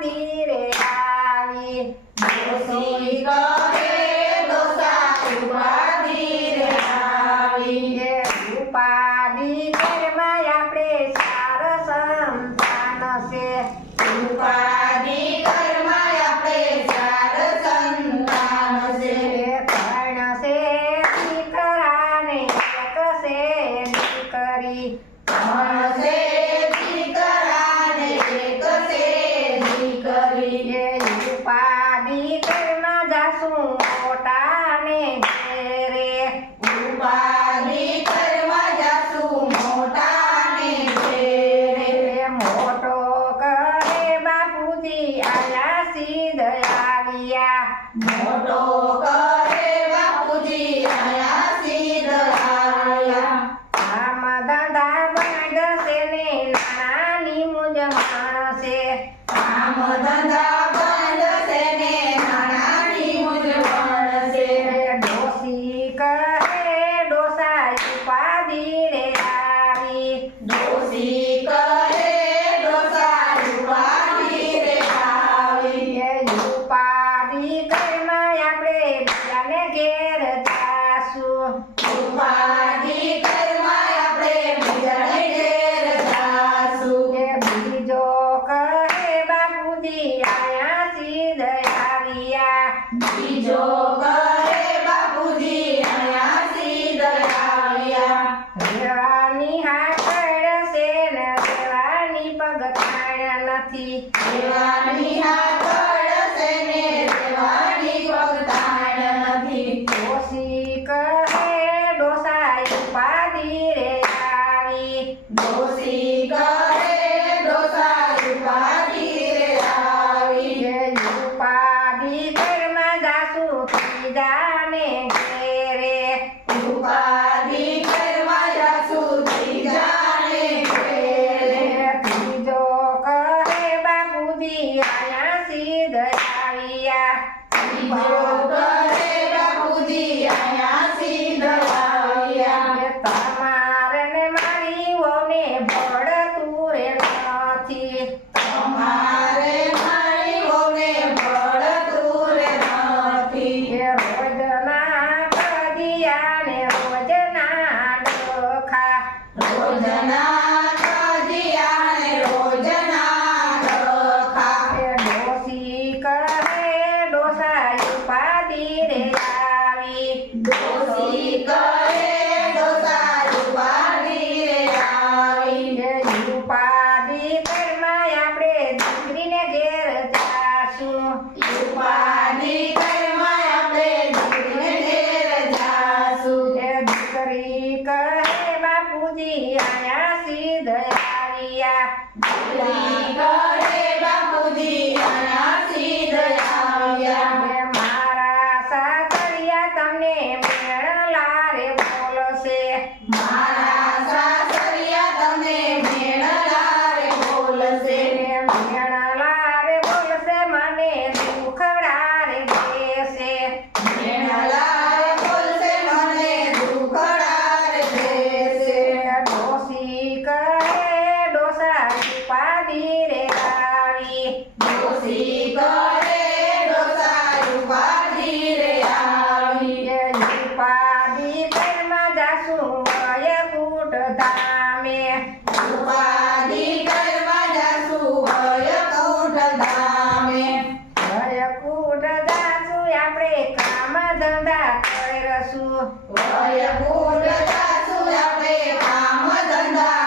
ધીરે આવી ડોસી કહે ડોસા ઉપાધિ રે આવી ઉપાધિ ઘરમાં આપણે ચાર સંતાન છે ઉપાધિ ઘરમાં આપણે ચાર સંતાન છે ત્રણ છે દીકરા ને એક છે દીકરી ત્રણ છે દીકરા ને એક છે દીકરી ઉપાધિ ઘરમાં જાશું મોટા ને ઘેરે ઉપાધિ ઘરમાં જાશું મોટા ને ઘેરે મોટો કરે બાપુજી આયા સીધ આવ્યા મોટો કરે બાપુજી આયા સીધ આવ્યા કામ ધંધા બાંધશે ને નાની મૂંઝવણ છે કામ ધંધા બંધ છે ને નાનાની મૂંઝવણ છે ડોસી કહે ડોસા ઉપાધિ રે આવી ડોસી કહે ડોસા ઉપાધિ રે આવી ઉપાધિ ઘરમાં આપણે બીજાને ઘેર જાશું ઉપાધિ ઘરમાં આપણે બીજાને ઘેર જાશું બીજો કહે બાપુજી આયા સીધ આવ્યા બીજો કહે બાપુજી આયા સીધ આવ્યા રેવાની હાકડ છે ને રેવાની પગથાણ નથી દેવાની હાકડ છે ને દેવાની પગથાણ નથી ડોસી કહે ડોસા ઉપાધિ રે આવી ડોસી કહે ડોસા ઉપાધિ રે આવી ઉપાધિ ઘરમાં જાશું ત્રીજાને ઘેરે ઉપાધિ ઘરમાં જાશું ત્રીજાને ઘેરે ત્રીજો કહે બાપુજી આયા સીધ આવ્યા બીજો કહે બાપુજી આયા સીધ આવ્યા તમારે ને મારી વહુને ભળતું રે નથી તમારે મારી વહુને ભળતું રે નથી રોજના કજિયા ને રોજના ડોખા રોજના કજિયા ને રોજના ડખા ડોસી કહે ડોસા ઉપાધિ રે આવી ડોસી કહે ડોસા ઉપાધિ રે આવી ઉપાધિ ઘરમાં આપણે દીકરીને ઘેર જાશું ઉપાધિ ઘરમાં આપણે દીકરીને ઘેર જાશું દીકરી કહે બાપુજી આયા સીધ આવ્યા દીકરી કહે બાપુજી આયા સીધ આવ્યા મારા સાસરિયા તમને મેળલા રે બોલશે મારા સાસરિયા તમને મેળલા રે બોલશે મેળલા રે બોલશે મને દુખડા રે દેશે મેળલા રે બોલશે મને દુખડા રે દેશે ડોસી કહે ડોસા ઉપાધિ રે આવી ડોસી કહે ડોસા ઉપાધિ રે આવી ઉપાધિ ઘરમાં જાશું વયકૂટ ધામે ઉપાધિ ઘરમાં જાશું વયકૂટ ધામે વયકૂટ જાશું આપણે કામ ધંધા કરશું વયકૂટ જાશું આપણે કામ ધંધા